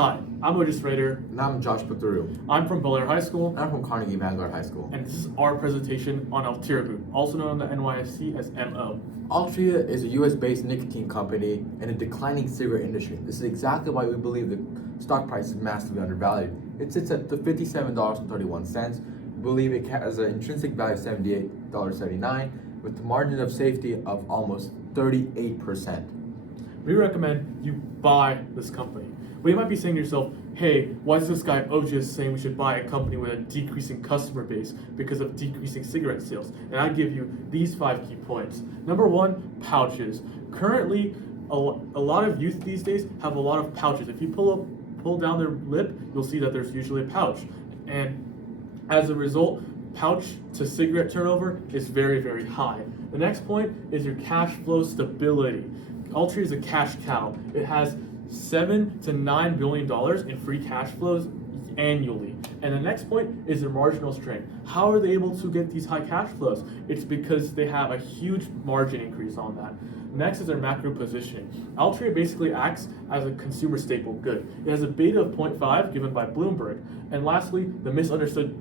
Hi, I'm Ojas Raiter. And I'm Josh Pothuru. I'm from Bel Air High School. And I'm from Carnegie Vanguard High School. And this is our presentation on Altria Group, also known on the NYSE as MO. Altria is a US-based nicotine company in a declining cigarette industry. This is exactly why we believe the stock price is massively undervalued. It sits at the $57.31. We believe it has an intrinsic value of $78.79 with the margin of safety of almost 38%. We recommend you buy this company. But you might be saying to yourself, hey, why is this guy Ojas saying we should buy a company with a decreasing customer base because of decreasing cigarette sales? And I give you these 5 key points. Number 1, pouches. Currently, a lot of youth these days have a lot of pouches. If you pull down their lip, you'll see that there's usually a pouch. And as a result, pouch to cigarette turnover is very, very high. The next point is your cash flow stability. Altria is a cash cow. It has $7 to $9 billion in free cash flows annually. And the next point is their marginal strength. How are they able to get these high cash flows? It's because they have a huge margin increase on that. Next is their macro positioning. Altria basically acts as a consumer staple good. It has a beta of 0.5 given by Bloomberg. And lastly, the misunderstood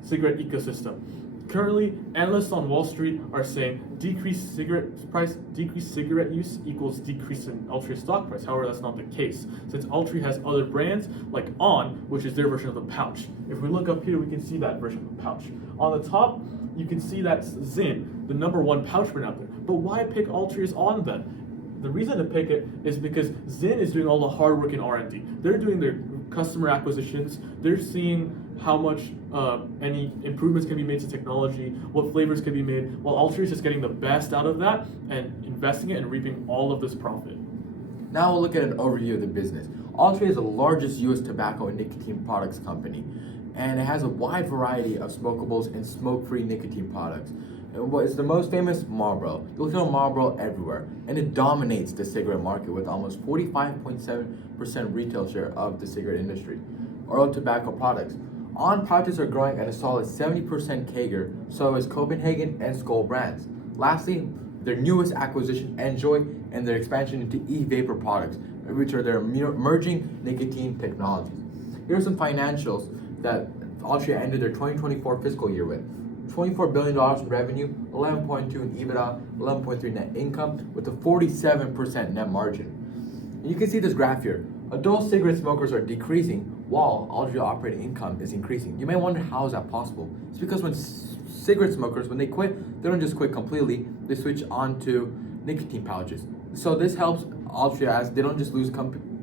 cigarette ecosystem. Currently, analysts on Wall Street are saying decreased cigarette use equals decrease in Altria stock price. However, that's not the case, since Altria has other brands like On, which is their version of the pouch. If we look up here, we can see that version of the pouch. On the top, you can see that's Zyn, the #1 pouch brand out there. But why pick Altria's On then? The reason to pick it is because Zyn is doing all the hard work in R&D. They're doing their customer acquisitions. They're seeing how much any improvements can be made to technology, what flavors can be made, while Altria is just getting the best out of that and investing it and reaping all of this profit. Now we'll look at an overview of the business. Altria is the largest US tobacco and nicotine products company, and it has a wide variety of smokables and smoke-free nicotine products. And what is the most famous? Marlboro. You'll hear Marlboro everywhere, and it dominates the cigarette market with almost 45.7% retail share of the cigarette industry. Oral tobacco products. On pouches are growing at a solid 70% CAGR, so is Copenhagen and Skoal brands. Lastly, their newest acquisition, Enjoy, and their expansion into e-vapor products, which are their emerging nicotine technologies. Here are some financials that Altria ended their 2024 fiscal year with. $24 billion in revenue, 11.2 in EBITDA, 11.3 net income, with a 47% net margin. And you can see this graph here. Adult cigarette smokers are decreasing while Altria operating income is increasing. You may wonder, how is that possible? It's because when cigarette smokers, when they quit, they don't just quit completely, they switch on to nicotine pouches. So this helps Altria as they don't just lose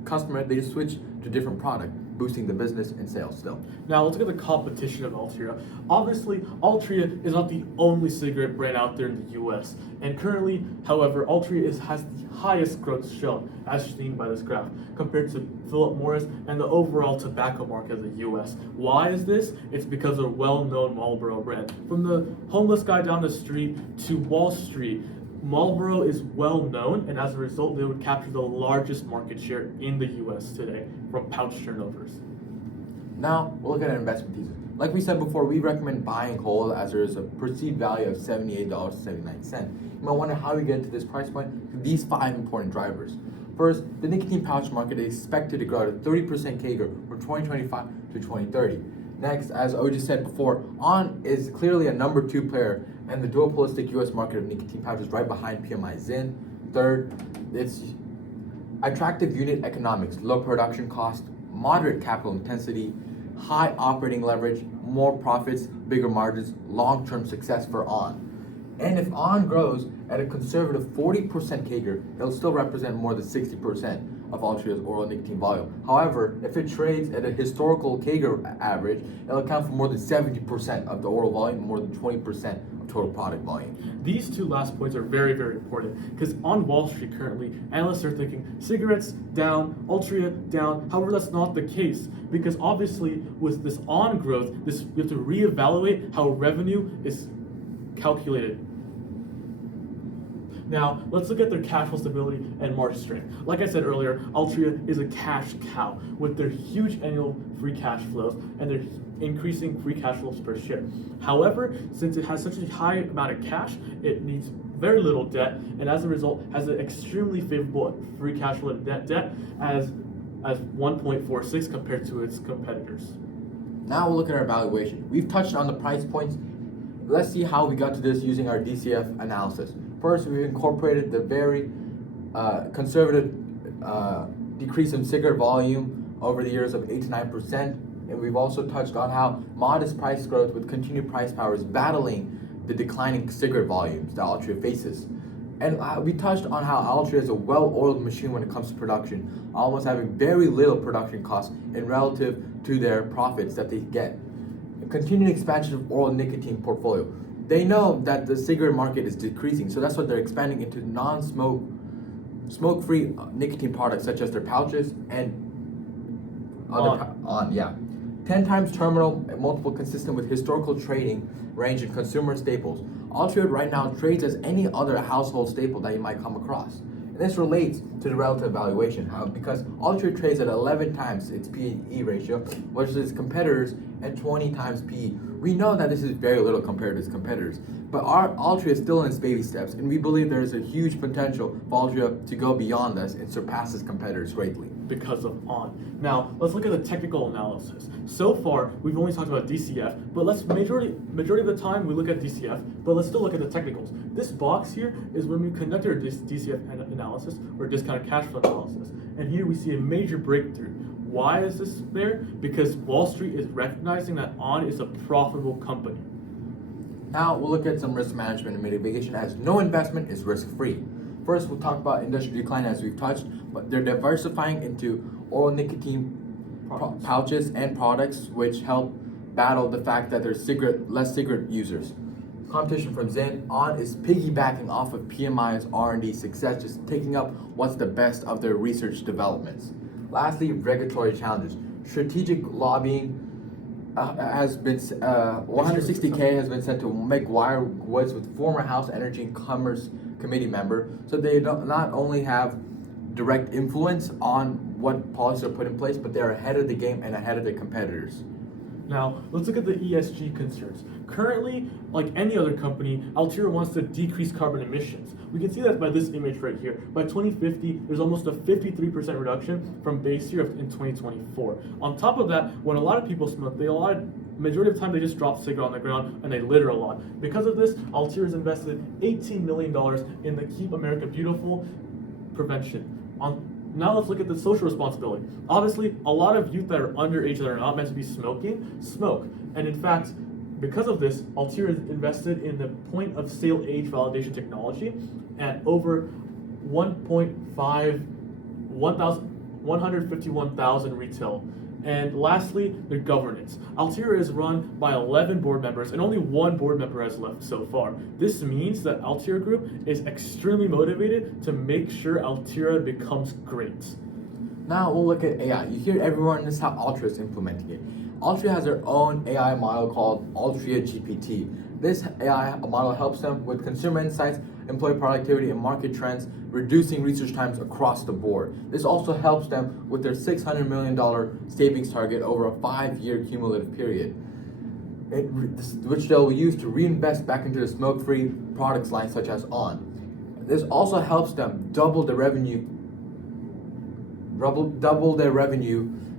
customer, they just switch to different product, boosting the business and sales still. Now let's look at the competition of Altria. Obviously, Altria is not the only cigarette brand out there in the US. And currently, however, Altria has the highest growth shown, as seen by this graph, compared to Philip Morris and the overall tobacco market of the US. Why is this? It's because of a well-known Marlboro brand. From the homeless guy down the street to Wall Street, Marlboro is well known, and as a result, they would capture the largest market share in the US today from pouch turnovers. Now, we'll look at an investment thesis. Like we said before, we recommend buying whole as there is a perceived value of $78.79. You might wonder how we get to this price point. These 5 important drivers. First, the nicotine pouch market is expected to grow at a 30% CAGR from 2025 to 2030. Next, as Ojas said before, On is clearly a #2 player and the duopolistic US market of nicotine pouches right behind PMI Zyn. Third, it's attractive unit economics, low production cost, moderate capital intensity, high operating leverage, more profits, bigger margins, long-term success for On. And if On grows at a conservative 40% CAGR, it'll still represent more than 60% of Altria's oral nicotine volume. However, if it trades at a historical CAGR average, it'll account for more than 70% of the oral volume, more than 20% of total product volume. These 2 last points are very, very important because on Wall Street currently, analysts are thinking cigarettes down, Altria down. However, that's not the case because obviously with this On growth, we have to reevaluate how revenue is calculated. Now, let's look at their cash flow stability and margin strength. Like I said earlier, Altria is a cash cow with their huge annual free cash flows and their increasing free cash flows per share. However, since it has such a high amount of cash, it needs very little debt, and as a result, has an extremely favorable free cash flow to net debt, as as 1.46 compared to its competitors. Now we'll look at our valuation. We've touched on the price points. Let's see how we got to this using our DCF analysis. First, we've incorporated the very conservative decrease in cigarette volume over the years of 8 to 9%. And we've also touched on how modest price growth with continued price power is battling the declining cigarette volumes that Altria faces. And we touched on how Altria is a well-oiled machine when it comes to production, almost having very little production costs in relative to their profits that they get. Continued expansion of oral nicotine portfolio. They know that the cigarette market is decreasing, so that's what they're expanding into smoke-free nicotine products such as their pouches and other 10 times terminal, multiple consistent with historical trading range in consumer staples. Altria right now trades as any other household staple that you might come across. And this relates to the relative valuation, because Altria trades at 11 times its P/E ratio, versus its competitors at 20 times P/E. We know that this is very little compared to its competitors, but our Altria is still in its baby steps, and we believe there is a huge potential for Altria to go beyond this and surpass its competitors greatly. Because of on. Now, let's look at the technical analysis. So far, we've only talked about DCF, but majority of the time we look at DCF, but let's still look at the technicals. This box here is when we conducted our DCF analysis, or discounted cash flow analysis. And here we see a major breakthrough. Why is this there? Because Wall Street is recognizing that On is a profitable company. Now we'll look at some risk management and mitigation, as no investment is risk-free. First, we'll talk about industry decline as we've touched, but they're diversifying into oral nicotine pouches and products, which help battle the fact that there's less cigarette users. Competition from Zyn. On is piggybacking off of PMI's R&D success, just taking up what's the best of their research developments. Lastly, regulatory challenges. Strategic lobbying has been 160K has been sent to Meg Woods, with former House Energy and Commerce Committee member, so they not only have direct influence on what policies are put in place, but they're ahead of the game and ahead of their competitors. Now, let's look at the ESG concerns. Currently, like any other company, Altria wants to decrease carbon emissions. We can see that by this image right here. By 2050, there's almost a 53% reduction from base year in 2024. On top of that, when a lot of people smoke, majority of the time they just drop cigarette on the ground and they litter a lot. Because of this, Altria has invested $18 million in the Keep America Beautiful prevention. Now let's look at the social responsibility. Obviously, a lot of youth that are underage that are not meant to be smoking, smoke. And in fact, because of this, Altria has invested in the point of sale age validation technology at over 151,000 retail. And lastly, the governance. Altria is run by 11 board members, and only one board member has left so far. This means that Altria Group is extremely motivated to make sure Altria becomes great. Now we'll look at AI. You hear everyone, this is how Altria is implementing it. Altria has their own AI model called Altria GPT. This AI model helps them with consumer insights, employee productivity, and market trends, reducing research times across the board. This also helps them with their $600 million savings target over a 5-year cumulative period, which they'll use to reinvest back into the smoke-free products line such as On. This also helps them double their revenue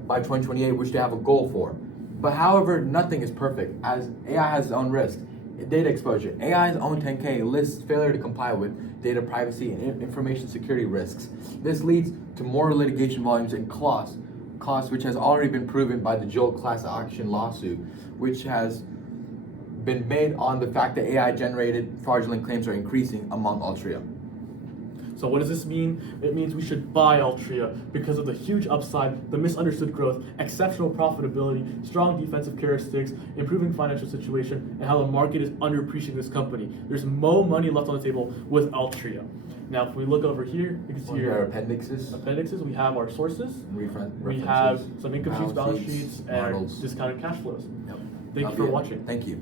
by 2028, which they have a goal for. But however, nothing is perfect, as AI has its own risk. Data exposure. AI's own 10K lists failure to comply with data privacy and information security risks. This leads to more litigation volumes and costs, which has already been proven by the Jolt class action lawsuit, which has been made on the fact that AI-generated fraudulent claims are increasing among Altria. So what does this mean? It means we should buy Altria because of the huge upside, the misunderstood growth, exceptional profitability, strong defensive characteristics, improving financial situation, and how the market is underappreciating this company. There's more money left on the table with Altria. Now, if we look over here, you can see our appendixes. We have our sources. We References, have some income sheets, balance sheets, and our models, discounted cash flows. Yep. Thank you for watching. Thank you.